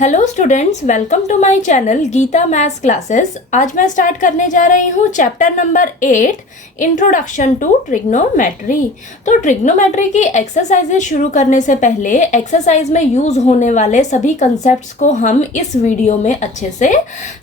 Hello students, welcome to my channel Geeta maths classes. आज मैं start करने जा रही हूँ chapter number 8 introduction to trigonometry. तो ट्रिग्नोमेट्री की एक्सरसाइजेज शुरू करने से पहले एक्सरसाइज में यूज होने वाले सभी कंसेप्ट्स को हम इस वीडियो में अच्छे से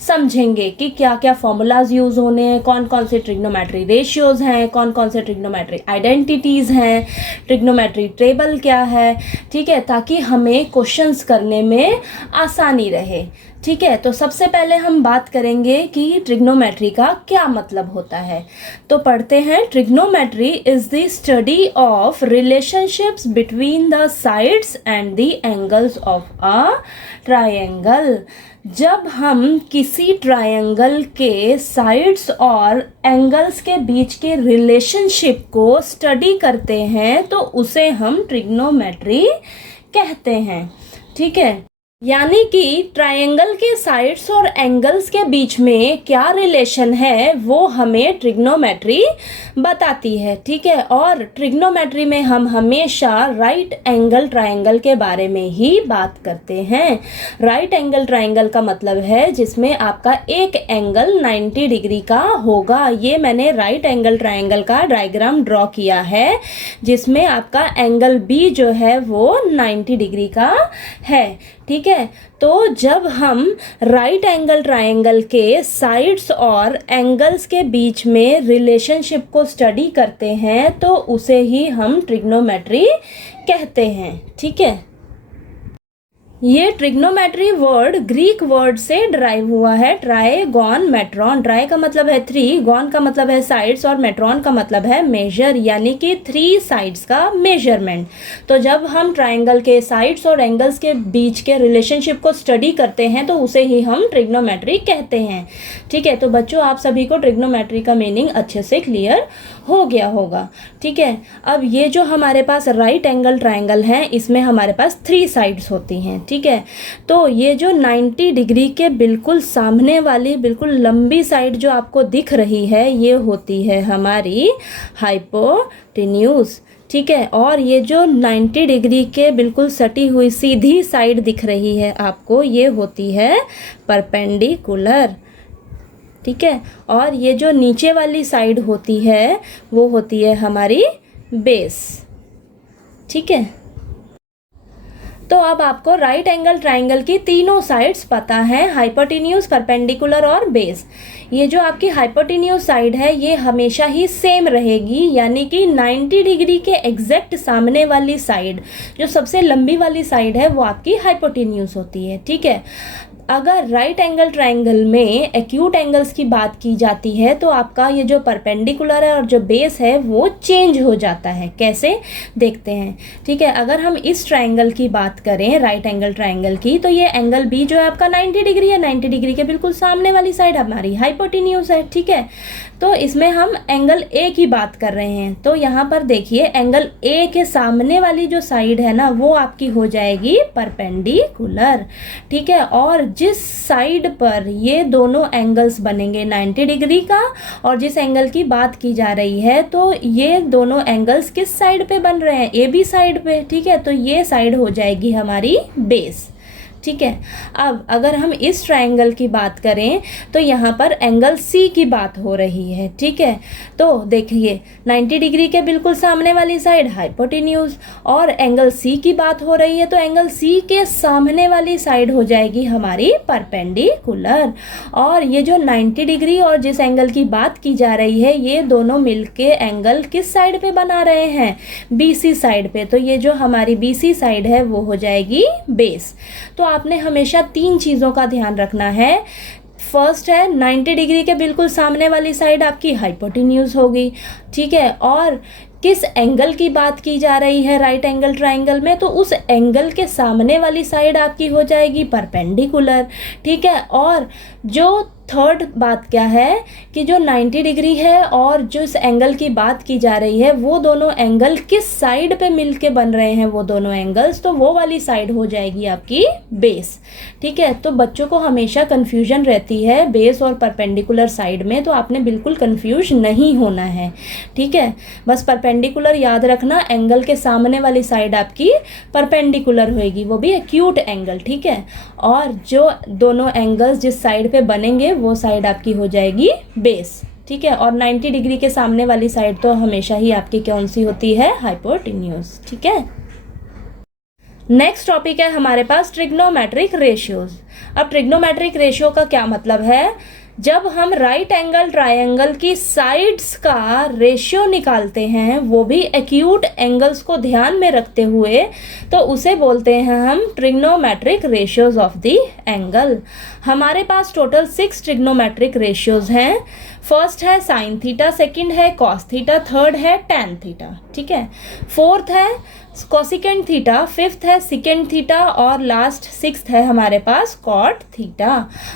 समझेंगे कि क्या क्या फॉर्मूलाज यूज होने हैं, कौन कौन से ट्रिग्नोमेट्री रेशियोज हैं, कौन कौन से ट्रिग्नोमेट्री आइडेंटिटीज हैं, ट्रिग्नोमेट्री टेबल क्या है। ठीक है, ताकि हमें क्वेश्चंस करने में आसानी रहे। ठीक है, तो सबसे पहले हम बात करेंगे कि ट्रिग्नोमेट्री का क्या मतलब होता है। तो पढ़ते हैं, trigonometry is the study of relationships between the sides and the angles of a triangle. जब हम किसी ट्रायंगल के साइड्स और एंगल्स के बीच के रिलेशनशिप को स्टडी करते हैं तो उसे हम ट्रिग्नोमेट्री कहते हैं। ठीक है, यानी कि ट्रायंगल के साइड्स और एंगल्स के बीच में क्या रिलेशन है वो हमें ट्रिग्नोमेट्री बताती है। ठीक है, और ट्रिग्नोमेट्री में हम हमेशा राइट एंगल ट्रायंगल के बारे में ही बात करते हैं। राइट एंगल ट्रायंगल का मतलब है जिसमें आपका एक एंगल 90 डिग्री का होगा। ये मैंने राइट एंगल ट्रायंगल का डायग्राम ड्रॉ किया है जिसमें आपका एंगल बी जो है वो 90 डिग्री का है। ठीक है, तो जब हम राइट एंगल ट्रायंगल के साइड्स और एंगल्स के बीच में रिलेशनशिप को स्टडी करते हैं तो उसे ही हम ट्रिग्नोमेट्री कहते हैं। ठीक है, ये ट्रिग्नोमेट्री वर्ड ग्रीक वर्ड से डिराइव हुआ है, ट्राई गॉन मेट्रॉन। ट्राई का मतलब है 3, गॉन का मतलब है साइड्स और मेट्रॉन का मतलब है मेजर, यानी कि 3 साइड्स का मेजरमेंट। तो जब हम ट्रायंगल के साइड्स और एंगल्स के बीच के रिलेशनशिप को स्टडी करते हैं तो उसे ही हम ट्रिग्नोमेट्री कहते हैं। ठीक है, तो बच्चों आप सभी को ट्रिग्नोमेट्री का मीनिंग अच्छे से क्लियर हो गया होगा। ठीक है, अब ये जो हमारे पास राइट एंगल ट्रायंगल है इसमें हमारे पास 3 साइड्स होती हैं। ठीक है, तो ये जो 90 डिग्री के बिल्कुल सामने वाली बिल्कुल लंबी साइड जो आपको दिख रही है ये होती है हमारी हाइपोटेन्यूज। ठीक है, और ये जो 90 डिग्री के बिल्कुल सटी हुई सीधी साइड दिख रही है आपको ये होती है परपेंडिकुलर। ठीक है, और ये जो नीचे वाली साइड होती है वो होती है हमारी बेस। ठीक है, तो अब आपको राइट एंगल ट्रायंगल की तीनों साइड्स पता है, हाइपोटेन्यूज, परपेंडिकुलर और बेस। ये जो आपकी हाइपोटेन्यूज साइड है ये हमेशा ही सेम रहेगी, यानी कि 90 डिग्री के एग्जैक्ट सामने वाली साइड जो सबसे लंबी वाली साइड है वो आपकी हाइपोटेन्यूज होती है। ठीक है, अगर राइट एंगल ट्रायंगल में एक्यूट एंगल्स की बात की जाती है तो आपका ये जो परपेंडिकुलर है और जो बेस है वो चेंज हो जाता है। कैसे देखते हैं। ठीक है, अगर हम इस ट्रायंगल की बात करें राइट एंगल ट्रायंगल की तो ये एंगल बी जो है आपका 90 डिग्री है। 90 डिग्री के बिल्कुल सामने वाली साइड हमारी हाइपोटेन्यूज है। ठीक है, तो इसमें हम एंगल ए की बात कर रहे हैं। तो यहाँ पर देखिए एंगल ए के सामने वाली जो साइड है ना वो आपकी हो जाएगी परपेंडिकुलर। ठीक है, और जिस साइड पर ये दोनों एंगल्स बनेंगे 90 डिग्री का और जिस एंगल की बात की जा रही है तो ये दोनों एंगल्स किस साइड पे बन रहे हैं, ए बी साइड पे। ठीक है, तो ये साइड हो जाएगी हमारी बेस। ठीक है, अब अगर हम इस ट्रायंगल की बात करें तो यहाँ पर एंगल सी की बात हो रही है। ठीक है, तो देखिए 90 डिग्री के बिल्कुल सामने वाली साइड हाइपोटेन्यूज और एंगल सी की बात हो रही है तो एंगल सी के सामने वाली साइड हो जाएगी हमारी परपेंडिकुलर। और ये जो 90 डिग्री और जिस एंगल की बात की जा रही है ये दोनों मिलके एंगल किस साइड पे बना रहे हैं, बीसी साइड पे। तो ये जो हमारी बीसी साइड है वो हो जाएगी बेस। तो आपने हमेशा 3 चीज़ों का ध्यान रखना है। फर्स्ट है 90 डिग्री के बिल्कुल सामने वाली साइड आपकी हाइपोटेन्यूज होगी। ठीक है, और किस एंगल की बात की जा रही है राइट एंगल ट्रायंगल में तो उस एंगल के सामने वाली साइड आपकी हो जाएगी परपेंडिकुलर। ठीक है, और जो थर्ड बात क्या है कि जो 90 डिग्री है और जो इस एंगल की बात की जा रही है वो दोनों एंगल किस साइड पे मिलके बन रहे हैं, वो दोनों एंगल्स, तो वो वाली साइड हो जाएगी आपकी बेस। ठीक है, तो बच्चों को हमेशा कन्फ्यूजन रहती है बेस और परपेंडिकुलर साइड में, तो आपने बिल्कुल कन्फ्यूज नहीं होना है। ठीक है, बस परपेंडिकुलर याद रखना, एंगल के सामने वाली साइड आपकी परपेंडिकुलर होएगी, वो भी एक्यूट एंगल। ठीक है, और जो दोनों एंगल्स जिस साइड पे बनेंगे वो साइड आपकी हो जाएगी बेस। ठीक है, और 90 डिग्री के सामने वाली साइड तो हमेशा ही आपकी कौन सी होती है, हाइपोटेन्यूज। ठीक है, नेक्स्ट टॉपिक है हमारे पास ट्रिग्नोमेट्रिक रेशियोज। अब ट्रिग्नोमेट्रिक रेशियो का क्या मतलब है, जब हम राइट एंगल ट्रायंगल की साइड्स का रेशियो निकालते हैं, वो भी एक्यूट एंगल्स को ध्यान में रखते हुए, तो उसे बोलते हैं हम trigonometric ratios of the angle. हमारे पास टोटल 6 ट्रिग्नोमेट्रिक रेशियोज हैं। फर्स्ट है साइन थीटा, सेकंड है कॉस थीटा, थर्ड है टैन थीटा। ठीक है, फोर्थ है कोसिकेंट थीटा, फिफ्थ है सिकेंट थीटा और लास्ट सिक्स्थ है हमारे पास कॉट थीटा।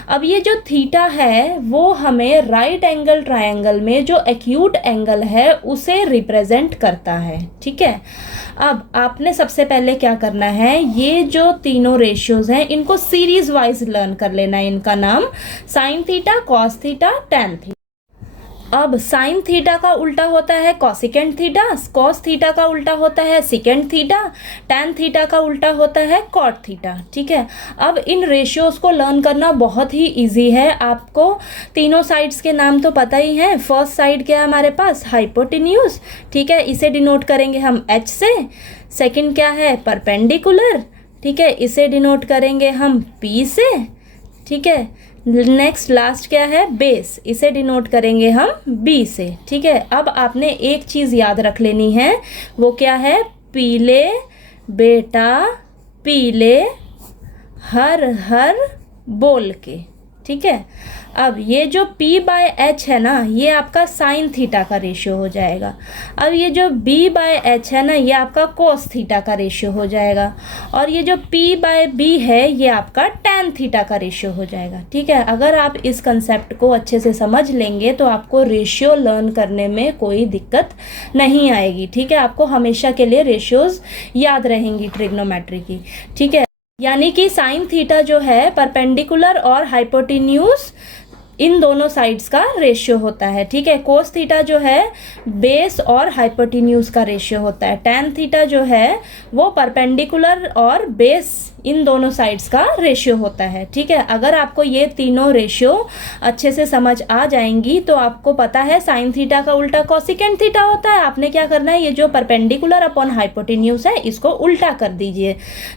अब ये जो थीटा है वो हमें राइट एंगल ट्रायंगल में जो एक्यूट एंगल है उसे रिप्रेजेंट करता है। ठीक है, अब आपने सबसे पहले क्या करना है, ये जो तीनों रेशियोज हैं इनको सीरीज वाइज लर्न कर लेना है। इनका नाम sine theta, cos theta, tan theta. अब साइन थीटा का उल्टा होता है कॉसिकेंट थीटा, कॉस थीटा का उल्टा होता है सिकेंट थीटा, टैन थीटा का उल्टा होता है कॉट थीटा। ठीक है, अब इन रेशियोज को लर्न करना बहुत ही इजी है। आपको तीनों साइड्स के नाम तो पता ही हैं। फर्स्ट साइड क्या है हमारे पास, हाइपोटेन्यूज। ठीक है, इसे डिनोट करेंगे हम एच से। सेकंड क्या है, परपेंडिकुलर। ठीक है, इसे डिनोट करेंगे हम पी से। ठीक है, नेक्स्ट लास्ट क्या है, बेस, इसे डिनोट करेंगे हम बी से। ठीक है, अब आपने एक चीज़ याद रख लेनी है, वो क्या है, पीले बेटा पीले हर हर बोल के। ठीक है, अब ये जो P बाय एच है ना, ये आपका साइन थीटा का रेशियो हो जाएगा। अब ये जो B बाय एच है ना, ये आपका कोस थीटा का रेशियो हो जाएगा। और ये जो P बाय B है, ये आपका टैन थीटा का रेशियो हो जाएगा। ठीक है, अगर आप इस कंसेप्ट को अच्छे से समझ लेंगे तो आपको रेशियो लर्न करने में कोई दिक्कत नहीं आएगी। ठीक है, आपको हमेशा के लिए रेशियोज याद रहेंगी ट्रिग्नोमेट्री की। ठीक है, यानी कि साइन थीटा जो है परपेंडिकुलर और हाइपोटेन्यूज इन दोनों साइड्स का रेशियो होता है। ठीक है, कोस थीटा जो है बेस और हाइपोटेन्यूज का रेशियो होता है। टैन थीटा जो है वो परपेंडिकुलर और बेस इन दोनों साइड्स का रेशियो होता है। ठीक है, अगर आपको ये तीनों रेशियो अच्छे से समझ आ जाएंगी तो आपको पता है साइन थीटा का उल्टा कोसिकेंट थीटा होता है। आपने क्या करना है, ये जो परपेंडिकुलर अपॉन हाइपोटेन्यूज है इसको उल्टा कर दीजिए,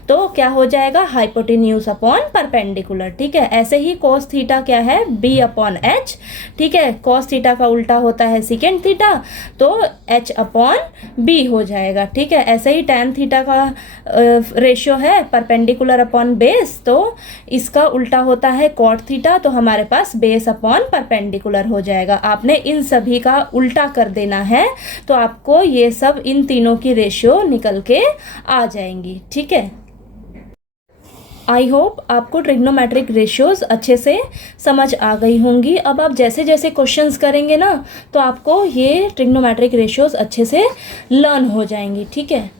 तो क्या हो जाएगा, हाइपोटेन्यूज अपॉन परपेंडिकुलर। ठीक है, ऐसे ही कोस थीटा क्या है, बी अपॉन एच। ठीक है, कॉस थीटा का उल्टा होता है सिकेंट थीटा, तो एच अपॉन बी हो जाएगा। ठीक है, ऐसे ही टैन थीटा का रेशियो है परपेंडिकुलर अपॉन बेस, तो इसका उल्टा होता है कॉट थीटा, तो हमारे पास बेस अपॉन परपेंडिकुलर हो जाएगा। आपने इन सभी का उल्टा कर देना है तो आपको ये सब इन तीनों की रेशियो निकल के आ जाएंगी। ठीक है, आई होप आपको ट्रिग्नोमेट्रिक रेशियोज अच्छे से समझ आ गई होंगी। अब आप जैसे जैसे क्वेश्चंस करेंगे ना तो आपको ये ट्रिग्नोमेट्रिक रेशियोज अच्छे से लर्न हो जाएंगी। ठीक है,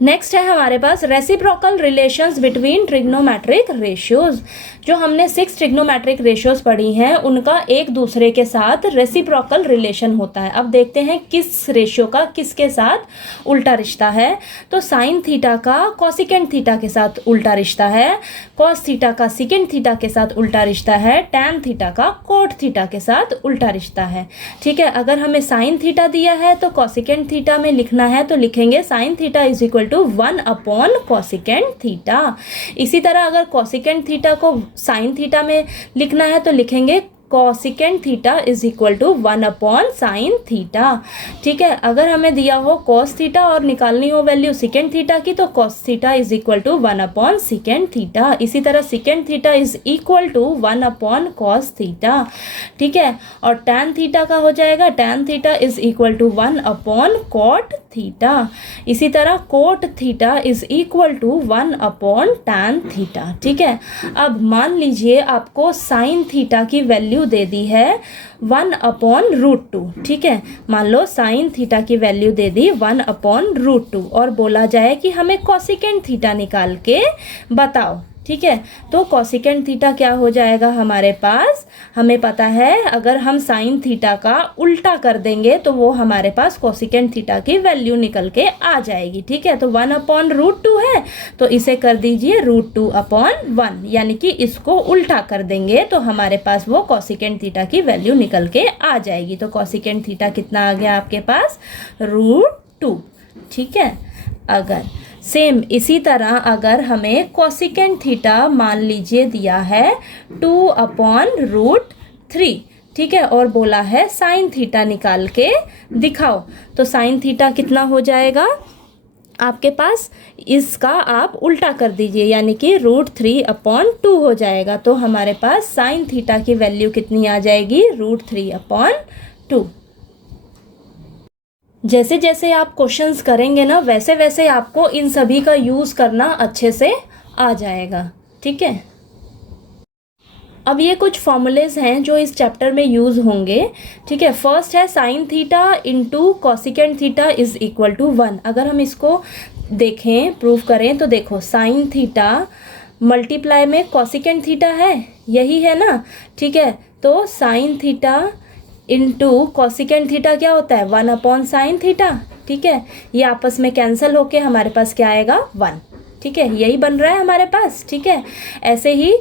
नेक्स्ट है हमारे पास reciprocal relations between trigonometric ratios. जो हमने 6 ट्रिग्नोमेट्रिक रेशियोज पढ़ी हैं उनका एक दूसरे के साथ रेसिप्रोकल रिलेशन होता है। अब देखते हैं किस रेशियो का किसके साथ उल्टा रिश्ता है। तो साइन थीटा का कोसिकेंट थीटा के साथ उल्टा रिश्ता है, कॉस थीटा का सिकेंट थीटा के साथ उल्टा रिश्ता है, टैन थीटा का कोट थीटा के साथ उल्टा रिश्ता है। ठीक है, अगर हमें साइन थीटा दिया है तो कोसिकेंट थीटा में लिखना है तो लिखेंगे sine theta is equal to 1 upon cosecant theta. इसी तरह अगर कोसिकेंट थीटा को साइन थीटा में लिखना है तो लिखेंगे cosecant theta is equal to 1 upon sine theta. ठीक है, अगर हमें दिया हो कॉस थीटा और निकालनी हो वैल्यू सिकेंड थीटा की तो cos theta is equal to 1 upon secant theta. इसी तरह secant theta is equal to 1 upon cos theta. ठीक है, और टैन थीटा का हो जाएगा tan theta is equal to 1 upon cot theta. इसी तरह cot theta is equal to 1 upon tan theta. ठीक है, अब मान लीजिए आपको साइन थीटा की वैल्यू दे दी है 1 अपॉन रूट 2। ठीक है, मान लो साइन थीटा की वैल्यू दे दी 1 अपॉन रूट 2 और बोला जाए कि हमें कॉसिकेंट थीटा निकाल के बताओ। ठीक है, तो कॉसिकेंट थीटा क्या हो जाएगा हमारे पास, हमें पता है अगर हम साइन थीटा का उल्टा कर देंगे तो वो हमारे पास कॉसिकेंट थीटा की वैल्यू निकल के आ जाएगी। ठीक है, तो 1 अपॉन रूट 2 है तो इसे कर दीजिए रूट 2 अपॉन 1, यानी कि इसको उल्टा कर देंगे तो हमारे पास वो कॉसिकेंट थीटा की वैल्यू निकल के आ जाएगी। तो कॉसिकेंट थीटा कितना आ गया आपके पास, रूट 2। ठीक है, अगर सेम इसी तरह अगर हमें कॉसिकेंट थीटा मान लीजिए दिया है 2 अपॉन रूट 3। ठीक है, और बोला है साइन थीटा निकाल के दिखाओ, तो साइन थीटा कितना हो जाएगा आपके पास, इसका आप उल्टा कर दीजिए यानी कि रूट 3 अपॉन 2 हो जाएगा। तो हमारे पास साइन थीटा की वैल्यू कितनी आ जाएगी, रूट 3 अपॉन 2। जैसे जैसे आप क्वेश्चंस करेंगे ना वैसे वैसे आपको इन सभी का यूज़ करना अच्छे से आ जाएगा। ठीक है, अब ये कुछ फॉर्मूलेज हैं जो इस चैप्टर में यूज़ होंगे। ठीक है, फर्स्ट है sine theta into cosecant theta is equal to 1। अगर हम इसको देखें प्रूव करें तो देखो साइन थीटा मल्टीप्लाई में कॉसिकेंट थीटा है, यही है ना। ठीक है, तो sine theta into cosecant theta क्या होता है, 1 अपॉन साइन थीटा। ठीक है, ये आपस में कैंसिल होके हमारे पास क्या आएगा, 1। ठीक है, यही बन रहा है हमारे पास। ठीक है, ऐसे ही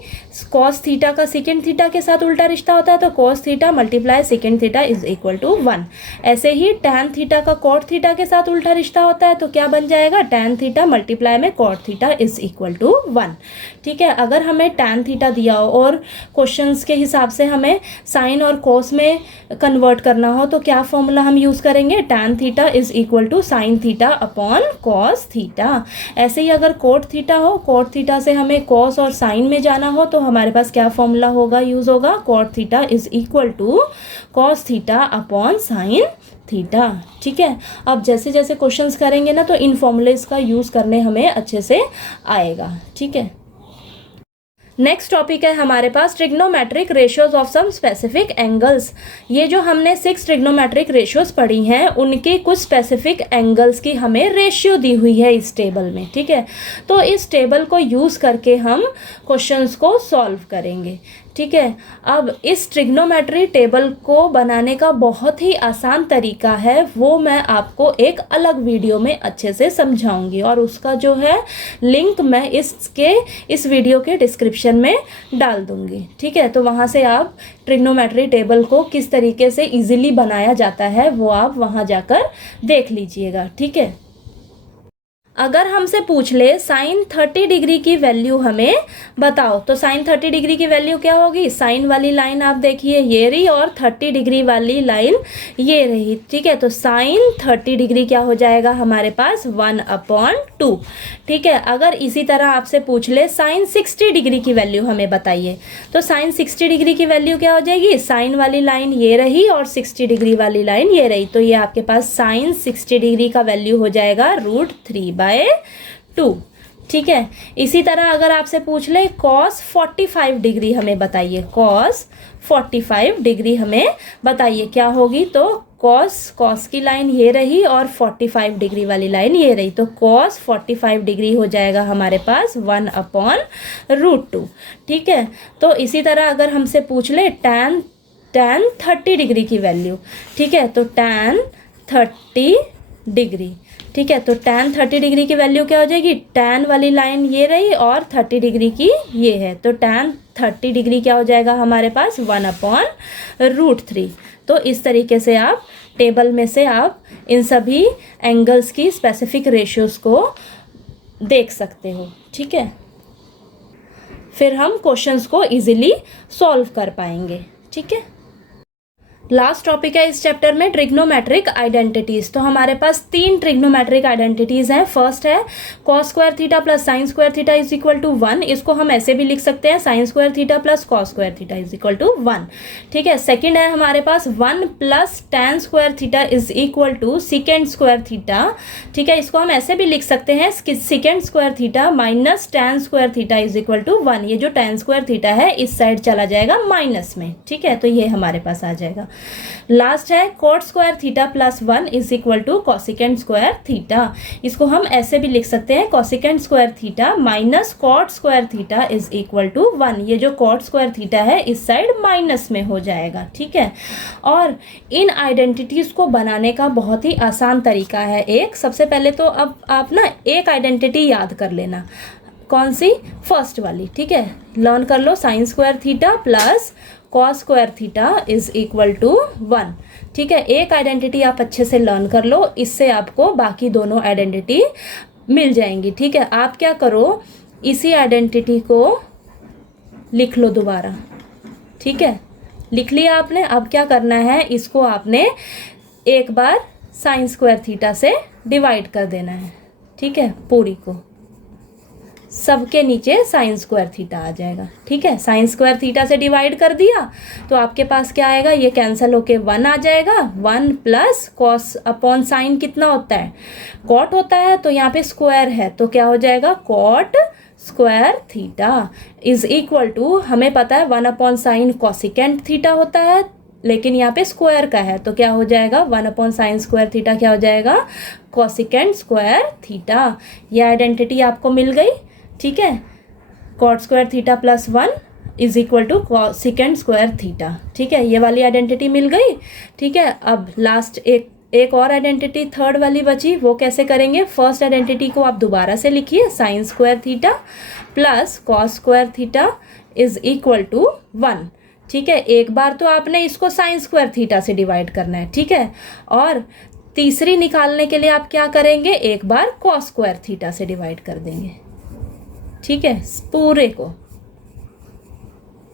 कॉस थीटा का सेकेंड थीटा के साथ उल्टा रिश्ता होता है तो cos theta multiply secant theta is equal to 1। ऐसे ही टैन थीटा का कॉट थीटा के साथ उल्टा रिश्ता होता है तो क्या बन जाएगा, टैन थीटा मल्टीप्लाई में cot theta is equal to 1। ठीक है, अगर हमें टैन थीटा दिया हो और क्वेश्चंस के हिसाब से हमें साइन और कॉस में कन्वर्ट करना हो तो क्या फॉर्मूला हम यूज़ करेंगे, tan theta is equal to sine theta upon cos theta. ऐसे ही अगर कोट थीटा हो, कोट थीटा से हमें कॉस और साइन में जाना हो तो हमारे पास क्या फॉर्मूला होगा, यूज होगा, cot theta is equal to cos theta upon sine theta. ठीक है, अब जैसे जैसे क्वेश्चंस करेंगे ना तो इन फॉर्मूलेज का यूज़ करने हमें अच्छे से आएगा। ठीक है, नेक्स्ट टॉपिक है हमारे पास trigonometric ratios of some specific angles. ये जो हमने 6 ट्रिग्नोमेट्रिक रेशियोज पढ़ी हैं उनके कुछ स्पेसिफिक एंगल्स की हमें रेशियो दी हुई है इस टेबल में। ठीक है, तो इस टेबल को यूज़ करके हम क्वेश्चंस को सॉल्व करेंगे। ठीक है, अब इस ट्रिग्नोमेट्री टेबल को बनाने का बहुत ही आसान तरीका है, वो मैं आपको एक अलग वीडियो में अच्छे से समझाऊंगी और उसका जो है लिंक मैं इस वीडियो के डिस्क्रिप्शन में डाल दूंगी। ठीक है, तो वहाँ से आप ट्रिग्नोमेट्री टेबल को किस तरीके से इजीली बनाया जाता है वो आप वहाँ जाकर देख लीजिएगा। ठीक है, अगर हमसे पूछ ले साइन 30 डिग्री की वैल्यू हमें बताओ तो साइन 30 डिग्री की वैल्यू क्या होगी, साइन वाली लाइन आप देखिए ये रही और 30 डिग्री वाली लाइन ये रही। ठीक है, तो साइन 30 डिग्री क्या हो जाएगा हमारे पास, 1 अपॉन 2। ठीक है, अगर इसी तरह आपसे पूछ ले साइन 60 डिग्री की वैल्यू हमें बताइए तो साइन 60 डिग्री की वैल्यू क्या हो जाएगी, साइन वाली लाइन ये रही और 60 डिग्री वाली लाइन ये रही, तो ये आपके पास साइन 60 डिग्री का वैल्यू हो जाएगा √3/2। ठीक है, इसी तरह अगर आपसे पूछ ले कॉस 45 डिग्री हमें बताइए, कॉस 45 डिग्री हमें बताइए क्या होगी, तो कॉस की लाइन ये रही और 45 डिग्री वाली लाइन ये रही, तो कॉस 45 डिग्री हो जाएगा हमारे पास 1 अपॉन √2। ठीक है, तो इसी तरह अगर हमसे पूछ ले टैन 30 डिग्री की वैल्यू, ठीक है, तो टैन 30 डिग्री, ठीक है, तो टैन 30 डिग्री की वैल्यू क्या हो जाएगी, टैन वाली लाइन ये रही और 30 डिग्री की ये है, तो टैन 30 डिग्री क्या हो जाएगा हमारे पास 1 अपॉन √3। तो इस तरीके से आप टेबल में से आप इन सभी एंगल्स की स्पेसिफिक रेशियोज को देख सकते हो। ठीक है, फिर हम क्वेश्चंस को इजीली सॉल्व कर पाएंगे। ठीक है। लास्ट टॉपिक है इस चैप्टर में ट्रिग्नोमेट्रिक आइडेंटिटीज। तो हमारे पास 3 ट्रिग्नोमेट्रिक आइडेंटिटीज हैं। फर्स्ट है cos square theta plus sine square theta is equal to 1। इसको हम ऐसे भी लिख सकते हैं sine square theta plus cos square theta is equal to 1। ठीक है। सेकंड है हमारे पास 1 plus tan square theta is equal to secant square theta. ठीक है। इसको हम ऐसे भी लिख सकते हैं secant square theta minus tan square theta is equal to 1। ये जो tan स्क्वायर थीटा है इस साइड चला जाएगा माइनस में। ठीक है। तो ये हमारे पास आ जाएगा। लास्ट है cot square theta plus 1 is equal to cosecant square theta. इसको हम ऐसे भी लिख सकते हैं cosecant square theta minus cot square theta is equal to 1। ये जो कॉट स्क्वायर थीटा है इस साइड माइनस में हो जाएगा। ठीक है। और इन आइडेंटिटीज को बनाने का बहुत ही आसान तरीका है एक। सबसे पहले तो अब आप ना एक आइडेंटिटी याद कर लेना। कौन सी? फर्स्ट वाली। ठीक है। लर्न कर लो sine square theta plus cos square theta is equal to 1। ठीक है। एक आइडेंटिटी आप अच्छे से लर्न कर लो, इससे आपको बाकी दोनों आइडेंटिटी मिल जाएंगी। ठीक है। आप क्या करो, इसी आइडेंटिटी को लिख लो दोबारा। ठीक है। लिख लिया आपने। अब क्या करना है, इसको आपने एक बार साइन स्क्वायर थीटा से डिवाइड कर देना है। ठीक है। पूरी को सबके नीचे साइन स्क्वायर थीटा आ जाएगा। ठीक है। साइन स्क्वायर थीटा से डिवाइड कर दिया तो आपके पास क्या आएगा, ये कैंसिल होके 1 आ जाएगा। 1 प्लस कॉस अपॉन साइन कितना होता है, कॉट होता है, तो यहाँ पे स्क्वायर है तो क्या हो जाएगा cot square theta is equal to, हमें पता है 1 अपॉन साइन कॉसिकेंट थीटा होता है, लेकिन यहाँ पे स्क्वायर का है तो क्या हो जाएगा 1 अपॉन साइन स्क्वायर थीटा क्या हो जाएगा कॉसिकेंट स्क्वायर थीटा। ये आइडेंटिटी आपको मिल गई। ठीक है। Cot square theta plus 1 is equal to secant square theta. ठीक है। ये वाली आइडेंटिटी मिल गई। ठीक है। अब लास्ट एक और आइडेंटिटी थर्ड वाली बची, वो कैसे करेंगे। फर्स्ट आइडेंटिटी को आप दोबारा से लिखिए sine square theta plus cos square theta is equal to 1। ठीक है। एक बार तो आपने इसको साइन स्क्वायर थीटा से डिवाइड करना है। ठीक है। और तीसरी निकालने के लिए आप क्या करेंगे, एक बार कॉस स्क्वायर थीटा से डिवाइड कर देंगे। ठीक है। पूरे को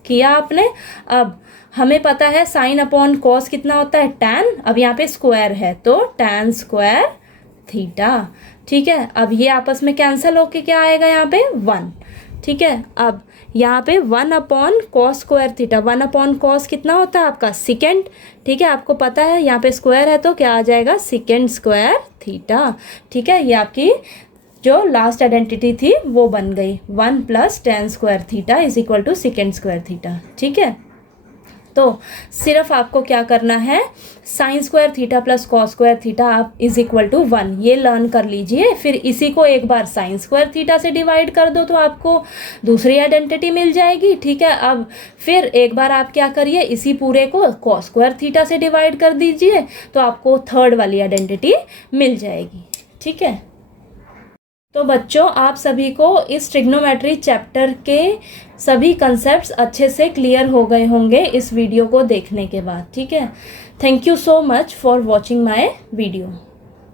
किया आपने। अब हमें पता है साइन अपॉन कॉस कितना होता है टैन। अब यहाँ पे स्क्वायर है तो टैन स्क्वायर थीटा। ठीक है। अब ये आपस में कैंसिल होके क्या आएगा यहाँ पे 1। ठीक है। अब यहाँ पे 1 upon cos square theta, 1 upon cos कितना होता है आपका सेकेंड। ठीक है। आपको पता है यहाँ पे स्क्वायर है तो क्या आ जाएगा सेकेंड स्क्वायर थीटा। ठीक है। ये आपकी जो लास्ट आइडेंटिटी थी वो बन गई। 1 plus tan square theta is equal to secant square theta. ठीक है। तो सिर्फ आपको क्या करना है, sine square theta plus cos square theta आप इज इक्वल टू 1 ये लर्न कर लीजिए। फिर इसी को एक बार साइन स्क्वायर थीटा से डिवाइड कर दो तो आपको दूसरी आइडेंटिटी मिल जाएगी। ठीक है। अब फिर एक बार आप क्या करिए, इसी पूरे को कॉस स्क्वायर थीटा से डिवाइड कर दीजिए तो आपको थर्ड वाली आइडेंटिटी मिल जाएगी। ठीक है। तो बच्चों आप सभी को इस ट्रिग्नोमेट्री चैप्टर के सभी कंसेप्ट्स अच्छे से क्लियर हो गए होंगे इस वीडियो को देखने के बाद। ठीक है। Thank you so much for watching my video.